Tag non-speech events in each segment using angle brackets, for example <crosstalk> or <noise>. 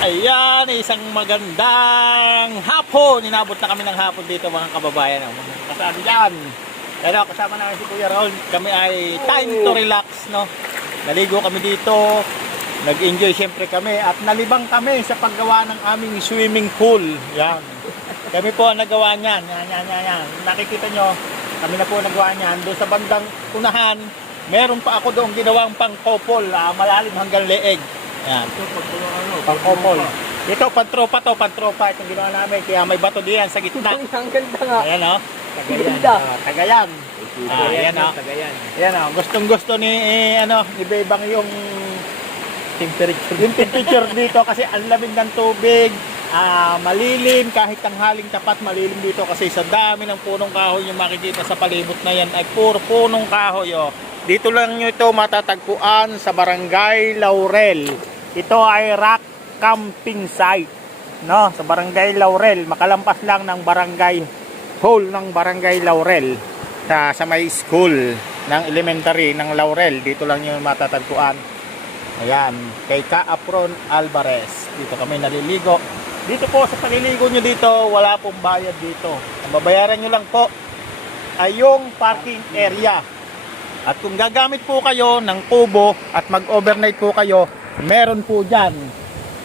Ayan, isang magandang hapon. Inabot na kami ng hapon dito mga kababayan. Kasama dyan. Pero kasama namin si Kuya Raul. Kami ay time to relax, no? Naligo kami dito. Nag-enjoy siyempre kami at nalibang kami sa paggawa ng aming swimming pool. Yan. Kami po ang nagawa niyan. Yan, yan, yan, yan. Nakikita nyo, kami na po ang nagawa niyan. Doon sa bandang unahan, meron pa ako doon ginawang pang couple, ah, malalim hanggang leeg. Yan. Pang-couple. Ito, pantropa to, pantropa. Itong ginawa namin. Kaya may bato diyan sa gitna. <laughs> Ang ganda nga. Ayan o. Tagayan. Ganda. Ah, tagayan. Ah, ayan o. Tagayan. Ayan o. Gustong gusto ni, eh, ano, ni Bebang yung Temperature. yung temperature dito kasi ang lamig ng tubig. Ah, malilim kahit tanghaling tapat malilim dito kasi sa dami ng punong kahoy yung makikita sa palibot na yan ay puro punong kahoy oh. Dito lang nyo ito matatagpuan sa Barangay Laurel. Ito ay rock camping site. No, sa Barangay Laurel, makalampas lang ng barangay hall ng Barangay Laurel sa, sa may school ng elementary ng Laurel. Dito lang nyo matatagpuan. Ayan, kay Kaapron Alvarez. Dito kami naliligo. Dito po sa paliligo nyo dito, wala pong bayad dito. Ang babayaran nyo lang po ay yung parking area. At kung gagamit po kayo ng kubo at mag-overnight po kayo, meron po dyan.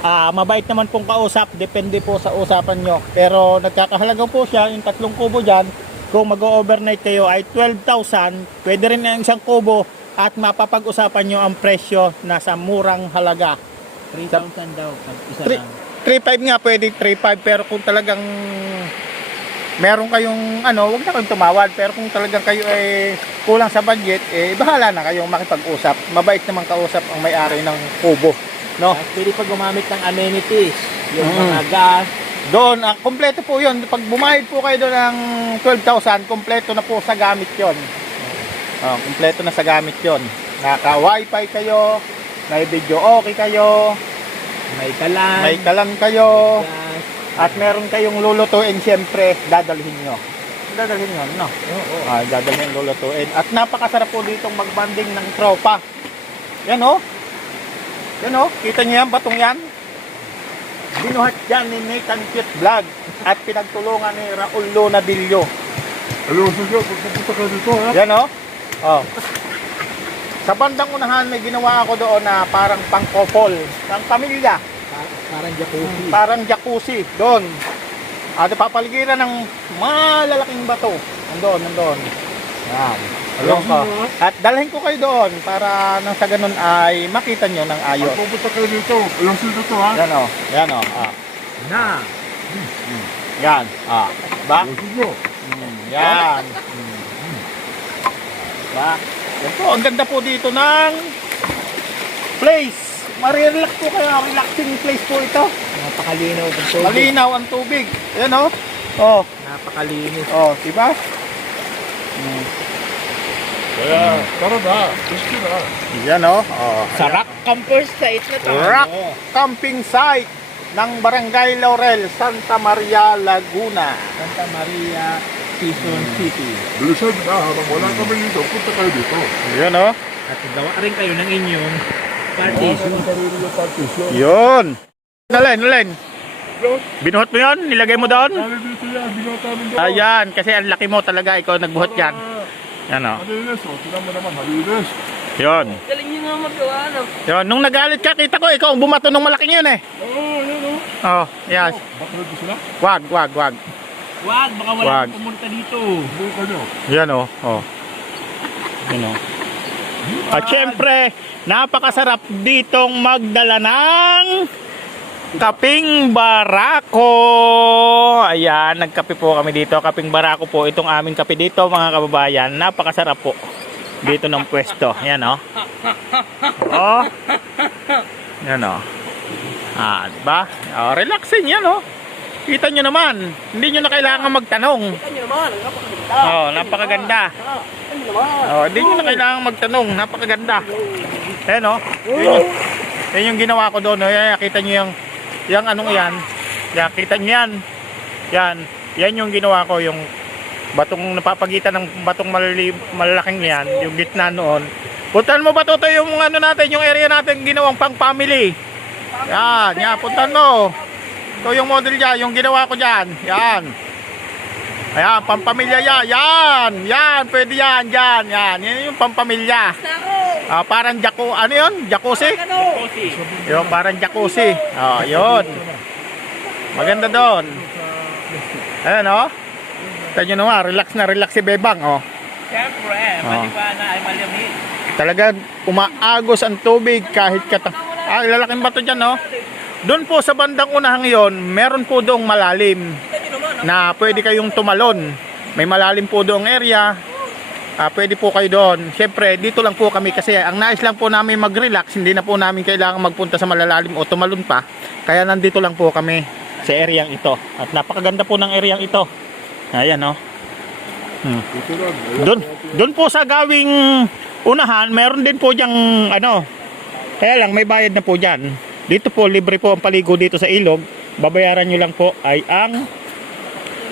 Ah, mabait naman pong kausap, depende po sa usapan nyo. Pero nagkakahalaga po siya, yung tatlong kubo dyan, kung mag-overnight kayo ay 12,000, pwede rin ang isang kubo at mapapag-usapan nyo ang presyo na sa murang halaga. 3,000 daw pag isa lang. 3.5 nga pwede 3.5 pero kung talagang meron kayong ano, wag na kayong tumawad pero kung talagang kayo ay kulang sa budget, eh bahala na kayong makipag-usap. Mabait naman kausap ang may-ari ng kubo, no? At pwede pa gumamit ng amenities. Yung Mm. mga gas. Doon, ah, kompleto po 'yon. Pag bumahid po kayo doon ng 12,000, kompleto na po sa gamit 'yon. Oh, kompleto na sa gamit 'yon. Naka-wifi kayo, may video okay kayo, May kalan. may kalan kayo. gas. At meron kayong lulutuin siyempre, dadalhin nyo. Dadalhin nyo, no? Oo. Ah, dadalhin lulutuin. At napakasarap po ditong magbanding ng tropa. Yan oh. Yan oh. Kita nyo yan, batong yan? Binuhat yan ni Nathan Cute Vlog at pinagtulungan ni Raul Lonadillo. Hello, sige, pagpupunta ka dito, ha? Yan oh. Oh. Sa bandang unahan may ginawa ako doon na parang pangkopol ng pamilya. Pa- Parang jacuzzi. parang jacuzzi doon. At papaligiran ng malalaking bato. Nandoon, nandoon. Yan. Ayun ko. At dalhin ko kayo doon para nang sa ganun ay makita nyo ng ayos. Pagpupunta ka dito, alam sino to, ha? Yan o. Yan o. Ah. Na. Yan. Ah. Ba? Alam sino? Mm, yan. Mm. Ba? Yan po. Ang ganda po dito ng place. Marirelax po kayo. Relaxing place po ito. Napakalinaw ng tubig. Malinaw ang tubig. Yan o. Oh. Napakalinis. Oh, diba? Mm. Kaya, tara na, gusto na. Yan o. Oh. Sa rock campers site na to. Rock camping site ng Barangay Laurel, Santa Maria, Laguna. Santa Maria, Quezon City. Bilisan na, habang wala kami dito, punta kayo dito. Yan o. At gawa rin kayo ng inyong partition. Partition. Yun. Nalen, nalen. Binuhat mo yun? Nilagay mo doon? Ayan, kasi ang laki mo talaga. Ikaw nagbuhat yan. Yan o. Halilis, o. Yun. Galing nyo nga magawa, no? Yun. Nung nagalit ka, kita ko, ikaw ang bumato ng malaking yun eh. Oo, yan, o. Oh, yes. Bakit nandito sila? Wag, wag, wag. Wag, baka wala pumunta dito. Yan o. Oh. Yan o. At syempre, napakasarap ditong magdala ng kaping barako. Ayan, nagkape po kami dito. Kaping barako po. Itong aming kape dito mga kababayan. Napakasarap po. Dito ng pwesto. Yan o. Oh. Yan o. Ah, diba? Oh, relaxing yan o. Kita nyo naman. Hindi nyo na kailangan magtanong. Kita nyo naman, napakaganda. Oh, napakaganda. Naman? Oh, hindi nyo na kailangan magtanong. Napakaganda. Ayan oh. Yun yung, yun yung ginawa ko doon. Oh. Yan, kita nyo yung, yung anong yan. Yan, kita nyo yan. Yan. Yan yung ginawa ko. Yung batong napapagitan ng batong malali, malalaking yan. Yung gitna noon. Puntahan mo ba to yung ano natin, yung area natin ginawang pang family. Yan, yan, puntan mo. Ito yung model dyan, yung ginawa ko dyan. Yan. Ayan, pampamilya yan. Yan, yan, pwede yan, yan, yan. Yan yung pampamilya. Ah, parang jaco, ano yun? Jacuzzi? Yun, parang jacuzzi. Oh, yun. Maganda doon. Ayan, oh. Tignan nyo naman, relax na relax si Bebang, oh. Siyempre, Ah. maliwana ay malamig. Talagang umaagos ang tubig kahit kata... Ah, lalaking bato dyan, no? Doon po sa bandang unahan yon, meron po doong malalim na pwede kayong tumalon. May malalim po doong area. Ah, pwede po kayo doon. Siyempre, dito lang po kami kasi ang nais lang po namin mag-relax. Hindi na po namin kailangan magpunta sa malalalim o tumalon pa. Kaya nandito lang po kami sa areang ito. At napakaganda po ng areang ito. Ayan? Hmm. Ito lang. Ayan. Doon, doon po sa gawing unahan, meron din po diyang ano. Kaya lang may bayad na po diyan. Dito po libre po ang paligo dito sa ilog. Babayaran nyo lang po ay ang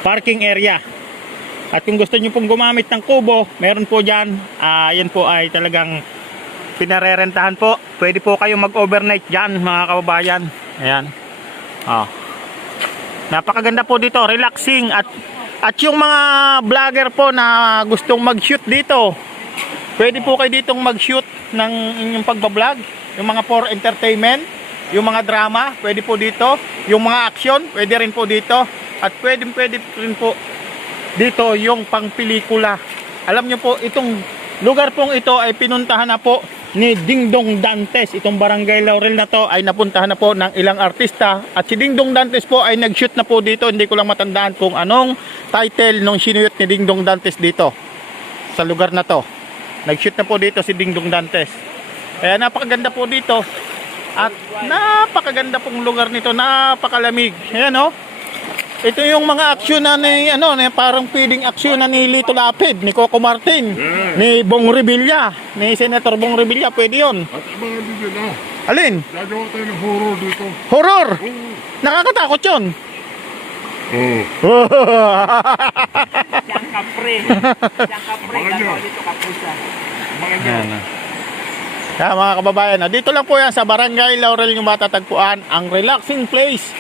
parking area. At kung gusto nyo pong gumamit ng kubo, meron po dyan. Ah, yan po ay talagang pinarerentahan po. Pwede po kayong mag-overnight dyan mga kababayan. Ayan. Ah. Napakaganda po dito, relaxing at at yung mga vlogger po na gustong mag-shoot dito, pwede po kayo ditong mag-shoot ng inyong pagbablog. Yung mga for entertainment, yung mga drama, pwede po dito. Yung mga action, pwede rin po dito. At pwede, pwede rin po dito yung pang pelikula. Alam nyo po, itong lugar pong ito ay pinuntahan na po ni Dingdong Dantes. Itong barangay Laurel na to ay napuntahan na po ng ilang artista. At si Dingdong Dantes po ay nag-shoot na po dito. Hindi ko lang matandaan kung anong title nung sinuyot ni Dingdong Dantes dito sa lugar na to. Nag-shoot na po dito si Dingdong Dantes. Kaya napakaganda po dito. At napakaganda pong lugar nito. Napakalamig. Ayan oh. Ito yung mga aksyon na ni ano, ni parang pwedeng aksyon na ni Lito Lapid, ni Coco Martin, ni Bong Revilla, ni Senator Bong Revilla, pwede 'yon. At mga dito na. Alin? Gagawa tayo ng horror dito. Horror. Oo. Nakakatakot 'yon. Oo. Siyang kapre. Siyang kapre. Gagawa dito kapusa. Mga nyo. Kaya mga kababayan, no, dito lang po yan sa Barangay Laurel yung matatagpuan ang relaxing place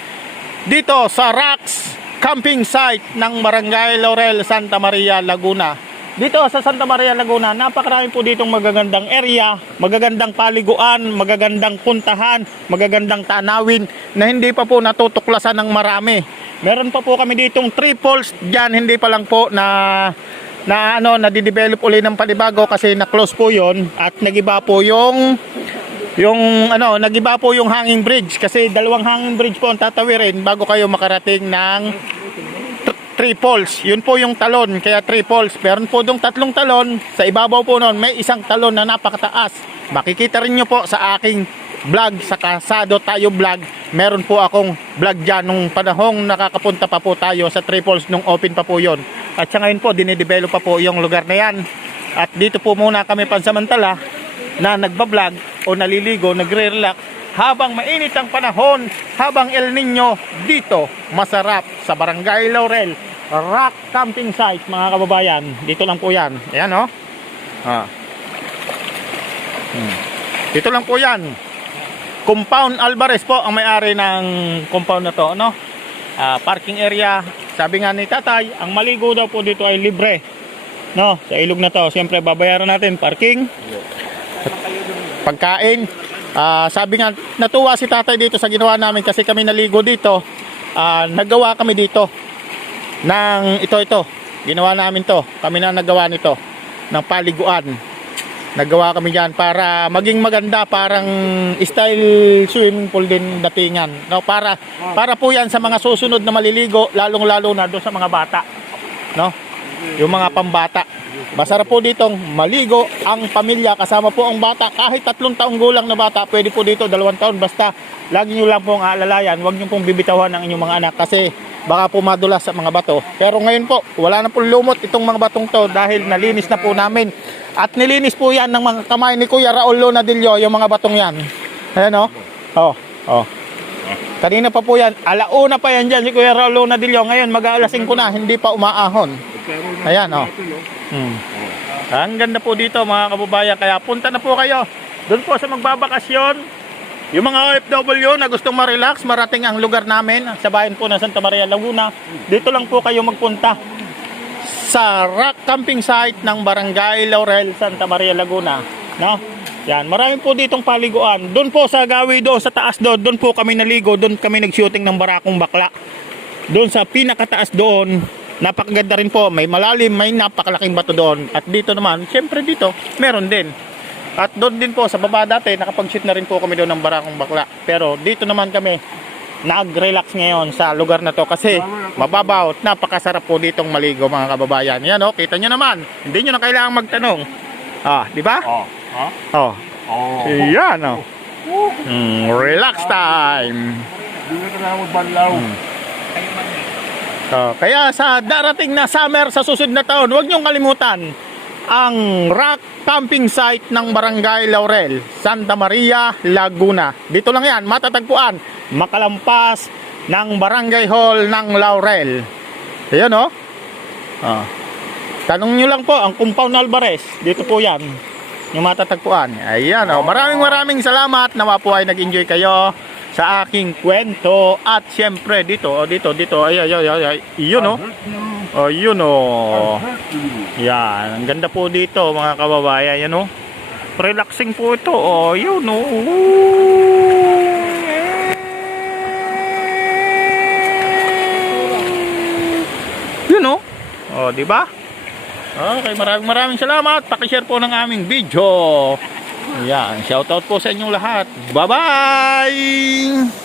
dito sa Rocks Camping Site ng Barangay Laurel, Santa Maria, Laguna. Dito sa Santa Maria, Laguna, napakarami po ditong magagandang area, magagandang paliguan, magagandang puntahan, magagandang tanawin na hindi pa po natutuklasan ng marami. Meron pa po kami ditong triples dyan, hindi pa lang po na na ano nadidevelop uli ng panibago kasi na-close po yon at nagiba po yung yung ano nagiba po yung hanging bridge kasi dalawang hanging bridge po ang tatawirin bago kayo makarating ng tr- triples yun po yung talon kaya triples meron po dong tatlong talon. Sa ibabaw po noon may isang talon na napakataas. Makikita rin nyo po sa aking vlog sa Kasado Tayo Vlog meron po akong vlog dyan. Nung panahong nakakapunta pa po tayo sa triples nung open pa po yon at sa ngayon po dinidevelop pa po yung lugar na yan. At dito po muna kami pansamantala na nagbablog o naliligo, nagre-relax habang mainit ang panahon, habang El Nino dito, masarap sa Barangay Laurel, Rock Camping Site mga kababayan. Dito lang po yan. Ayan o. Ah. Hmm. Dito lang po yan. Compound Alvarez po ang may-ari ng compound na to, no? Ah, parking area. Sabi nga ni Tatay, ang maligo daw po dito ay libre. No, sa ilog na to. Siyempre babayaran natin parking, pagkain. Ah, sabi nga, natuwa si tatay dito sa ginawa namin kasi kami naligo dito. Ah, naggawa kami dito ng ito ito. Ginawa namin to. Kami na nagawa nito ng paliguan. Naggawa kami diyan para maging maganda, parang style swimming pool din datingan. No, para para po 'yan sa mga susunod na maliligo, lalong-lalo na doon sa mga bata. No? Yung mga pambata. Masarap po ditong maligo ang pamilya kasama po ang bata. Kahit tatlong taong gulang na bata, pwede po dito dalawang taon. Basta lagi nyo lang pong aalalayan, huwag nyo pong bibitawan ang inyong mga anak kasi baka po madulas sa mga bato. Pero ngayon po, wala na pong lumot itong mga batong to dahil nalinis na po namin. At nilinis po yan ng mga kamay ni Kuya Raul Lonadillo, yung mga batong yan. Ayan o. Oh. Oh. Kanina pa po yan. Alauna pa yan dyan si Kuya Raul Lonadillo. Ngayon mag-aalasing ko na, hindi pa umaahon. Ayan, oh. oh. Hmm. Ang ganda po dito mga kababayan. Kaya punta na po kayo. Doon po sa magbabakasyon. Yung mga OFW na gustong ma-relax, marating ang lugar namin sa bayan po ng Santa Maria Laguna. Dito lang po kayo magpunta sa rock camping site ng Barangay Laurel, Santa Maria Laguna. No? Yan, marami po ditong paliguan. Doon po sa gawi doon, sa taas doon, doon po kami naligo, doon kami nag-shooting ng barakong bakla. Doon sa pinakataas doon, napakaganda rin po, may malalim, may napakalaking bato doon. At dito naman, syempre dito, meron din. At doon din po sa baba dati, nakapag-shoot na rin po kami doon ng barakong bakla. Pero dito naman kami, nag-relax ngayon sa lugar na to kasi mababaw at napakasarap po ditong maligo mga kababayan. Yan oh, kita nyo naman. Hindi nyo na kailangang magtanong. Ah, di ba? Oh. Huh? Oh, Oh. yan oh. Mm, relax time. Hindi na kailangan magbanlaw. Kayo So, kaya sa darating na summer sa susunod na taon, huwag niyong kalimutan ang rock camping site ng Barangay Laurel, Santa Maria, Laguna. Dito lang yan, matatagpuan, makalampas ng Barangay Hall ng Laurel. Ayan oh. Ah. Tanong nyo lang po, ang Compound Alvarez, dito po yan. Yung matatagpuan. Ayan oh. Maraming maraming salamat. Nawa po ay nag-enjoy kayo sa aking kwento. At syempre dito, oh, dito, dito. Ay, ay, ay, ay. Yun oh. Oh, yun oh. Yan, ang ganda po dito mga kababayan, yan oh. Relaxing po ito, oh, yun oh. Yun oh. Oh, di ba? Okay, maraming maraming salamat. Paki-share po ng aming video. Yan, shoutout po sa inyong lahat. Bye-bye!